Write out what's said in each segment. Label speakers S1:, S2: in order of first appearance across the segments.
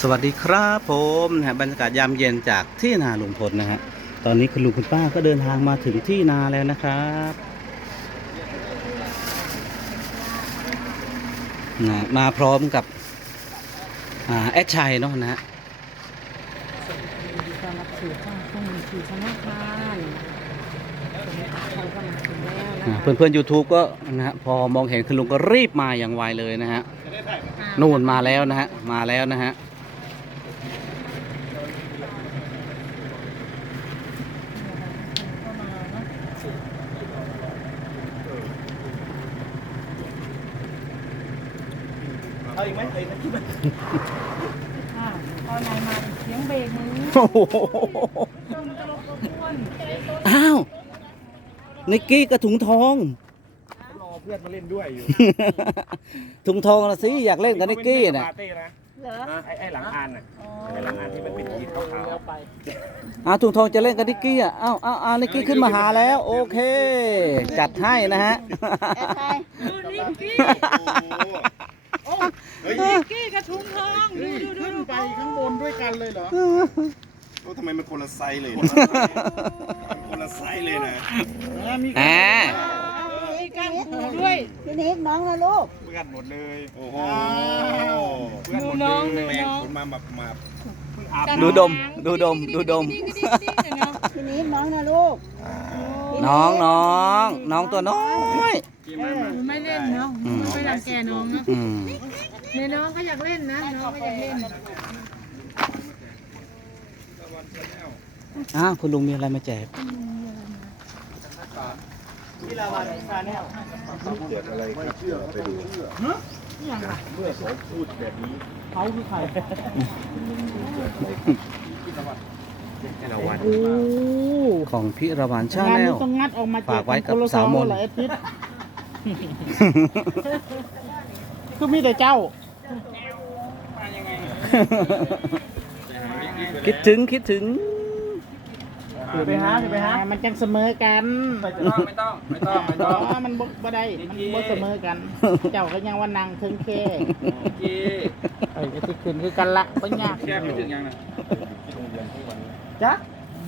S1: สวัสดีครับผมนะฮะบรรยากาศยามเย็นจากที่นาลุงพลนะฮะตอนนี้คุณลุงคุณป้าก็เดินทางมาถึงที่นาแล้วนะครับนะมาพร้อมกับอ่าแอดชัยเนาะนะฮะ
S2: ยินดีต้อนรับสู่ช่องช่องสู่ชนะคารสมัยเขาก็มาถึงแล้วนะ
S1: อ่า
S2: คะ
S1: เพื่อนเพื่อนยูทูบก็นะฮะพอมองเห็นคุณลุงก็รีบมาอย่างไวเลยนะฮะ นู่นมาแล้วนะฮะ มาแล้วนะฮะ
S3: เอาอีกไหมเอาอีกไหมคิดไหม
S2: อ่าตอนไหนมาเสียงเบรกมือ
S1: โอ้โห
S2: จนตลกตะกวน
S1: อ้าวนิกกี้กระถุงทอง
S3: เพื่อนมาเล่นด้วยอยู่
S1: ถุงทองละสิอยากเล่นกับนิกกี้นะ
S3: ปาร์ตี้นะ
S2: เหรอ
S3: ไอ้ไอ้หลังอานน่ะไอ้หลังอานที่มันเป็นขีดขาวๆไป
S1: อ้าวถุงทองจะเล่นกับนิกกี้อะอ้าวอ้าวอ้าวนิกกี้ขึ้นมาหาแล้ว โอเค จัดให้นะฮะ
S2: ดูนิกกี้
S4: เฮ้ย
S2: นิกกี้กระทุงทองดูดูดู
S4: ขึ้น
S2: ดู
S4: ไปข้างบนด้วยกันเลยเหรอโอ้ทำไมมันคนละไซส์เลยนะ คนละไซส์เลยนะ
S2: มี การผูกด้วย
S5: พี่นิกน้องนะลูก
S3: เพื่อนหมดเลย
S4: โอ้โห
S3: เพื่อนหมด
S2: ดูน้อง
S3: เล
S2: ดู
S3: ย
S4: แป้ง
S2: น้อง
S4: ขนมาแบบมา
S3: เพิ่งอาบ
S1: ดูดมดูดมดูดม
S5: พี่นิกน้องนะลูก
S1: น้องน้องน้องตัวน้อย
S2: ไม่เล่นเนาะไม่รังแกน้องนะ
S1: อืม
S2: เนี่ยน้องก็อยากเล่นนะน้องก็อยากเล่น
S1: อ้าวคุณลุงมีอะไรมาแจก
S3: ที่ลาวันซาแนล
S4: เกิดอะไรไม่เชื่อไปดู
S3: เขาคือใคร
S2: โอ้
S1: ของพี่ระวานชา
S2: งาน
S1: แน
S2: นี้
S1: ล
S2: ต้องงัดออกมา
S1: ฝากไว้กับ
S2: คนละ
S1: สาวมน
S2: หลายอาทิตย์คือมีแต่เจ้า
S1: คิดถึงคิดถึง
S3: ไปหาไปหา
S2: มันจังเสมอกัน
S3: ไม่ต้องไม่ต้องไม่ต้องไม่ต้อง
S2: อ๋อมันบ่บ่ได้มันบ่เสมอกัน เจ้าก็ยังว่านางเคิงแค่
S3: กี้
S2: ไอ้ยที่ขึ้นคือกันละบ่ยาก
S3: แค่ไปถึงยังนะจ๊ะ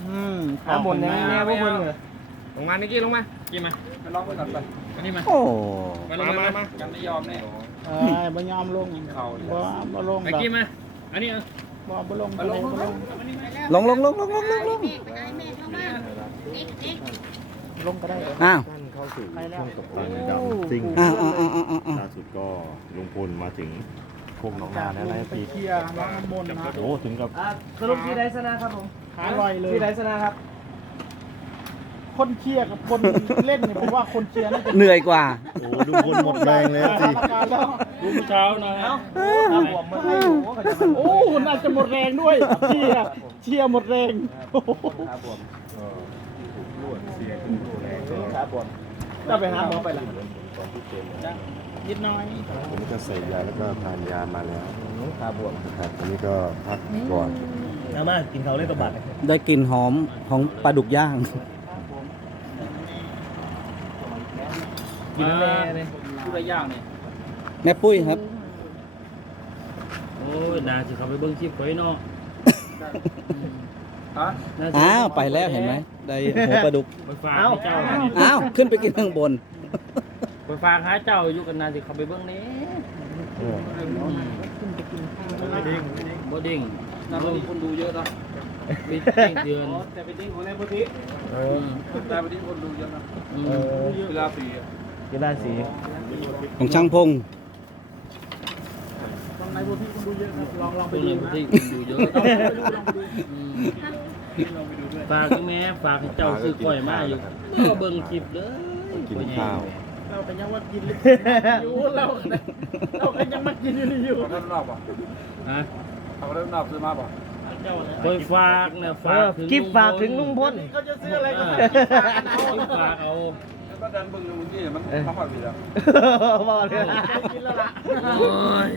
S2: อืม
S3: หาบนยังแน่พวกมึงเหรอลงมานี่กี้ลงมากี้มาไปลองไปก่อนไปอันนี้มา
S1: โอ้
S3: มาลงมามากันไม่ยอมแน่
S2: เออบ่ยอมลง
S3: เขาเลย
S2: บ่บ่ลง
S3: ไอ้
S2: ดอก
S3: กี้มาอันนี้เออ
S2: บ่บ่ลงบ่ลงบ่ลง
S1: ลงลงลงลงลงลงลง
S2: ลงก็ได้
S1: อ้าว
S6: ท่านเข้าสู่
S2: ไปแล้ว
S6: ช่วงกับตันดำซิ่ง
S1: อ้าวอ้าวอ้าวอ้าวอ้าว
S6: ล่าสุดก็ลุงพลมาถึงโคกหนองนาแล้วนะ
S2: ไป
S6: พี่
S2: เคลียร์น้องน้ำมนต์นะ
S6: โอ้ถึงกับ
S3: สรุปที่ไดสนะครับผม
S2: ขาลอยเลย
S3: ที่ไดสนะครับ
S2: คนเคลียร์กับคนเล่นเนี่ยผมว่าคนเคลียร์น่าจะ
S1: เหนื่อยกว่า
S6: โอ้ลุงพลหมดแรงแล้วสิ
S2: แล้ว
S3: ดูเช้าหน่อยเอ้าบวมมันไม่อยู่เขาจะมัน
S2: โอ้น่าจะหมดแรงด้วยเชียร์เชียร์หมดแรงโอ้โห
S3: ขาบวม
S6: ลวดเสียขึ้นแรงก็
S3: ขาบวมก็ไปหาหมอไปละ
S6: ตอนที่เป็น
S2: นิดหน้อย
S6: อันนี้ก็ใส่ยาแล้วก็ทานยามาแล้ว
S3: ขาบวม
S6: นะครับอันนี้ก็พักก่อน
S3: น้ามากินเขาเล่นตัวบัตร
S1: ได้กลิ่นหอมของปลาดุกย่าง
S3: กินแม่เลยผู้ระย่างเนี่ย
S1: แม่ปุ้ยครับ
S7: โอ้ยน่าสิเขาไปเบิ่งคลิปไว้เนาะ
S3: ฮะ
S7: น่สิ
S1: อ้าวไปแล้วเห็นไหมได้หัวปลาดุก
S7: ไปฝากให้เจ้า
S1: อ้าวขึ้นไปกินข้างบน
S7: ไปฝากหาเจ้าอยู่กันน่าสิเขาไปเบิ่งนี้
S6: เออ
S3: ไม่ดิ้ง
S7: บ่ดิ่ง
S3: น่าจะมีคนดูเยอะนะ
S7: มีเด้งเดือน
S3: แต่ไปดิ้งของในพุทธิ
S7: อืม
S3: แต่ไปดิ้งคนดูเยอะนะ
S7: อืม
S3: เวลาสี กีฬาสี
S1: ของช่างพง
S2: ตรงไหนพวกพี่คนดูเยอะครับลองลองไป
S7: ตัว
S2: ดู
S7: นี้
S2: นะ
S7: ที่คนดูเยอะอืมฝากให้แม่ฝากให้เจ้าซื้อกล้วยมาอยู่ก็เบิ่งคลิปเด้อ
S6: กินข้าว
S2: เราก็ยังว่ากินลิอยู่เราเราก็ยังมากินอยู่นี่อยู่
S3: เขาเริ่มนอกป่ะ
S7: ฮะ
S3: เขาเริ่มนอกซื้อมาป่ะ
S2: เจ้า
S7: คอยฝากเนี่ยฝากถึง
S3: กิฟฝากถึงลุงพล
S2: เขาจะซื้ออะไร
S7: เอ
S2: ก็
S7: อ
S2: ได้
S7: กิฟฝากเอา
S3: แล้ว ก็ดันบึงลุงที่มันทำแบบนี้แล้ว
S2: กินแล้วล่ะ
S7: โอ้ย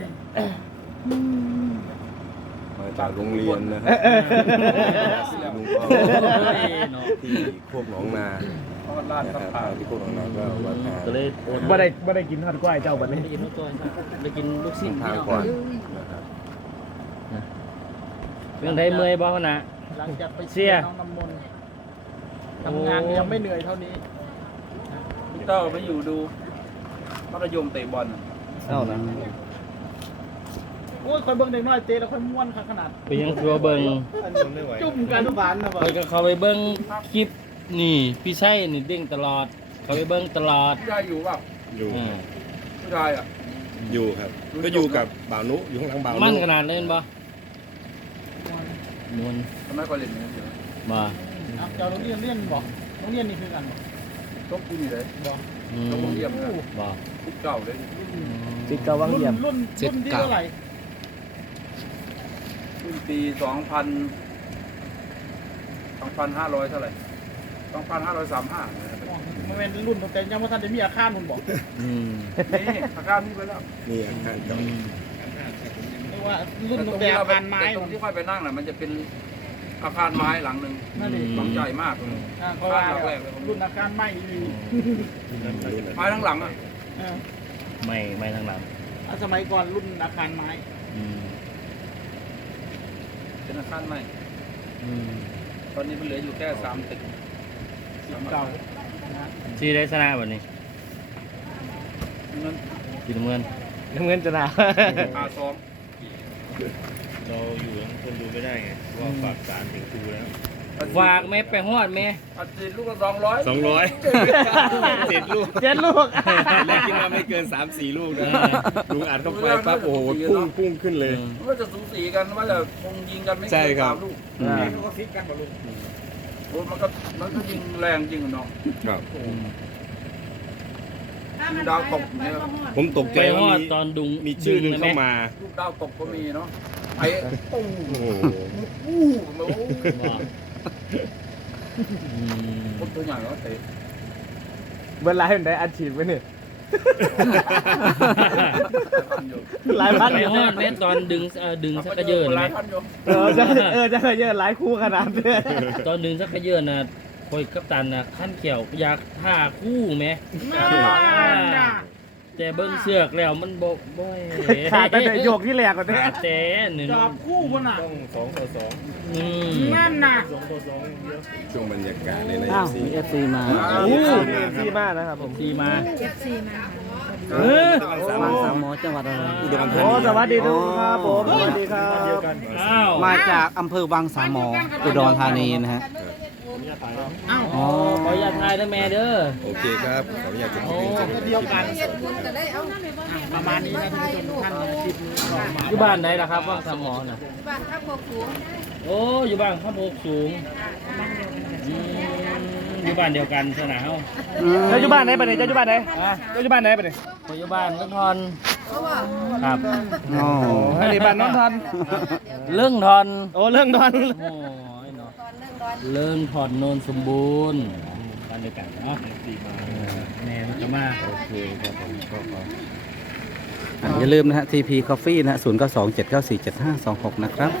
S6: มาจากโรงเรียนนะฮะลุงก็
S7: โอ้ยเนาะ
S6: ที่โคกหนองนา
S1: อ
S6: นะครับที่พวกน้องๆก็ว่าทาง
S7: ก็เลยโอน
S3: บ่ได้บ่ได้กินทอดกล้วยเจ้าบัด
S7: ไม่
S3: นี้
S7: ได้กินลูกตัวได้กินลูกชิ้น
S6: ทางก่อนนะครับ
S7: เรื่องไทยเมื่อยบ่นะ
S3: หลังจากไป
S7: เสีย
S3: น้องน้ำมนต์ทำงานยังไม่เหนื่อยเท่านี้
S8: พี่ เต้าไปอยู่ดูมัธยมเตะบอล
S7: เอ้านะ
S3: โอ้ยคอยเบิ่งเด็กน้อยเตะแล้วคอยม่วนขนาด
S7: ไปยังตัวเบิ่ง
S3: จุ่มกันทุกบานนะบ่
S7: ไปก็เข้าไปเบิ่งคลิปนี่ พี่ชัยนี่เด้งตลอด เขาไปเบิ่งตลอด
S8: พี่ชายอยู่เปล่า
S6: อยู่
S7: อ่า
S8: พี่ชายอะ
S6: อยู่ครับ ก็อยู่กับบ่าวนุอยู่ข้างหลังบ่าวนุ
S7: มั่นขนาดเล่นบ่มวน
S8: ทำไมคอยเล่นอย่างนี้อยู่
S7: บ่
S3: อะเจ้าโรงเรียนเรียนบ่โรงเรียนนี่คือกันบ่
S8: ตบกูนี่เลย
S7: อืม
S8: ตบกูเยี่ยมนะ
S7: บ่
S8: ทุกเก่าเลย
S3: สิเก่าวังเยี่ยม รุ่นรุ่นที่เท่าไหร่
S8: รุ่นปีสองพันสองพันห้าร้อยเท่าไหร่สองพันห้าร้อยสามห้า
S3: มันเป็นรุ่นตั้งแต่ยังบ่ทันได้มีอาคารมันบ่
S7: อืม
S8: นี่อาการนี้ไปแล้ว
S6: นี่อาคารเก่า
S7: อืม
S3: เรียกว่ารุ่น
S8: แต่ต
S3: ตั้
S8: รง
S3: งแต่
S8: ที่เรา
S3: อา
S8: ไป
S3: คารไม้
S8: แต่ตรงที่ค่อยไปนั่งน่ะมันจะเป็น อาคารไม้หลังหนึ่ง
S3: นั่นดิ
S8: หลังใหญ่มาก
S3: อ่าเพราะว่ารุ่นอาคารไม้อีหลี
S8: ไม้ทั้งหลังอะ
S3: เออ
S7: ไม่ไม่ทางหลัง
S3: อะสมัยก่อนรุ่นอาคารไม้
S7: อืม
S8: เป็นอาคารใหม่
S7: อืม
S8: ตอนนี้มันเหลืออยู่แค่สามตึก
S3: สีเก่า
S7: ที่ได้ชนะบัดนี้
S8: เงิน
S7: สีน้ำเงิน
S3: น้ำเงินจะหนา
S8: อาสอง
S6: เราอยู่คนดูไม่ได้ไง ว่าฝากสารถึงครูแล้ว
S7: ฝากแม่ไปฮอดแม่
S8: อัดฉีดลูกละสองร้อย
S6: สองร้อยเจ็ดลูก
S3: เจ็ดลูก
S6: แรกคิดว่าไม่เกินสามสี่ลูกนะลุงอัดเข้าไปปั๊บโอ้โหพุ่งพุ่งขึ้นเลย
S8: ว่าจะสูสีกันว่าจะคงยิงกันไม่
S6: ใช่
S8: เกิน
S6: ครั
S8: สา
S6: บ
S8: มลูก
S7: อืม
S3: ก็ฟิกกันบ่ลูก
S8: โอ้มันก็มันก็ยิงแรงจริงอะเนาะ
S6: ครับ
S8: ดาวตกเนี่ย
S6: ผมตกใจ
S7: ไปฮ
S6: ว่า
S7: อด
S6: มี
S7: ตอนดุง
S6: มีชื่อหนึ่ง
S7: ดึ
S6: เข้ามา
S8: ลูกดาวตกก็มีเนาะ ไอ้ตู้
S6: โอ้โห
S8: อู้โอ้โห
S7: บ่อืม
S8: คนตัวใหญ่ก็เตะ
S3: เบิ้ลไลฟ์ได้อัดฉีดไว้นี่
S8: พันอยู่
S3: หลายพัน
S7: ไปฮอดแม่ตอนดึงเอ่อดึงสักกระเยิน
S8: ห
S7: ไหม
S8: ลายพันอยู่
S3: เออจะเออจะเยอะหลายคู่ขนาดนี้
S7: ตอนดึงสักกระเยินน่ะคอยกัปตันน่ะขั้นเขียวอยากท่าคู่ไหม แต่เบิ้งเสือกแล้วมันบกบ่อย
S3: ขาดแต่โยกที่แหลกกว่านี้
S7: ขาดแต่หนึ่ง
S3: จอบคู่บนอะ
S6: ต้องสองต่อสอง
S7: อืม
S3: นั่นน่ะ
S6: ช่วงบรรยากาศในใน
S1: อ้าว
S6: ซี
S1: มีเอฟซีมา
S3: โอ้ดีมากนะครับผม
S7: ทีมา
S3: เออ
S1: บางสามหมอจังหวัดอะไร
S6: อุดรธา
S3: โอ้
S6: นี
S3: สวัสดีทุกคนครับผมสวัสดีครับ
S7: อ้าว
S1: มาจากอำเภอวังสามหมออุดรธานีนะฮะ
S3: อ้าว
S1: อ๋อ
S7: ขออย่าตถ่ายนะแม่เด้อ
S6: โอเคครับขออนุญาตจะพูดถึง
S3: เดียวกันประมาณนี้นะท่านผู้ชมท่านคลิปนี้ก็มา
S7: อยู่บ้านไหนล่ะครับว่างสามหมอน่ะ
S5: บ้านข้าวโพดสูง
S7: โอ้อยู่บ้านข้าวโพดสูงอืมอยู่บ้านเดียวกันสนาม
S1: อืม
S3: เจ้าอยู่บ้านไหนปะเนี่ยเจ้าอยู่บ้านไหนเจ้าอยู่บ้านไหนปะเนี่ย
S7: อยู่บ้านเรื่องทอน
S5: เพราะว่า
S7: ครับ
S1: อ๋อ
S3: อันนี้บ้านน้องทัน
S7: เรื่องทอน
S3: โอ้เรื่องดอน
S7: โอ้ เนาะ
S5: ตอนเรื่องร้อน
S7: เรื่องทอนโนนสมบูรณ์บ้านเดียวกันเนาะแม่มันจะมา
S6: โอเคครับผมก็ขอ
S1: อย่าลืมนะฮะ TP Coffee นะฮะ 0 9 2 7 9 4 7 5 2 6 นะครับ